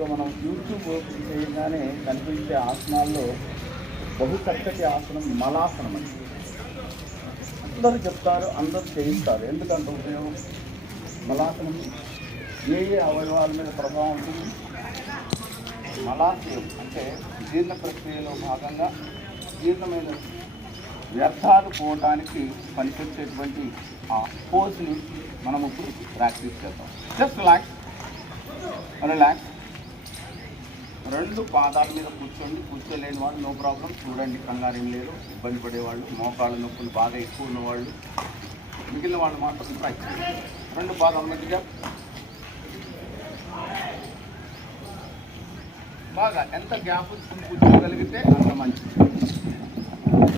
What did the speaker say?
మామూలుగా మనం YouTube open చేయగానే కనిపించే ఆసనాల్లో బహు చక్కటి ఆసనం మలాసనం అని అందరూ చెప్తారు, అందరూ చేయిస్తారు. ఎందుకంత ఉపయోగం? మలాసనం ఏ అవయవాల మీద ప్రభావం ఉంటుంది? మలాశయం అంటే జీర్ణ ప్రక్రియలో భాగంగా జీర్ణమైన వ్యర్థాలు పోవడానికి పనికొచ్చేటువంటి ఆ పోజ్ని మనం ఇప్పుడు ప్రాక్టీస్ చేద్దాం. Just relax. రెండు పాదాల మీద కూర్చోండి. కూర్చోలేని వాళ్ళు నో ప్రాబ్లం, చూడండి, కంగారేం లేదు. ఇబ్బంది పడేవాళ్ళు, మోకాళ్ళ నొప్పులు బాగా ఎక్కువ ఉన్నవాళ్ళు, మిగిలిన వాళ్ళు మాత్రం ప్రాక్టీస్ చేయండి. రెండు పాదాల మధ్యగా బాగా ఎంత గ్యాప్ కూర్చోగలిగితే అంత మంచిది.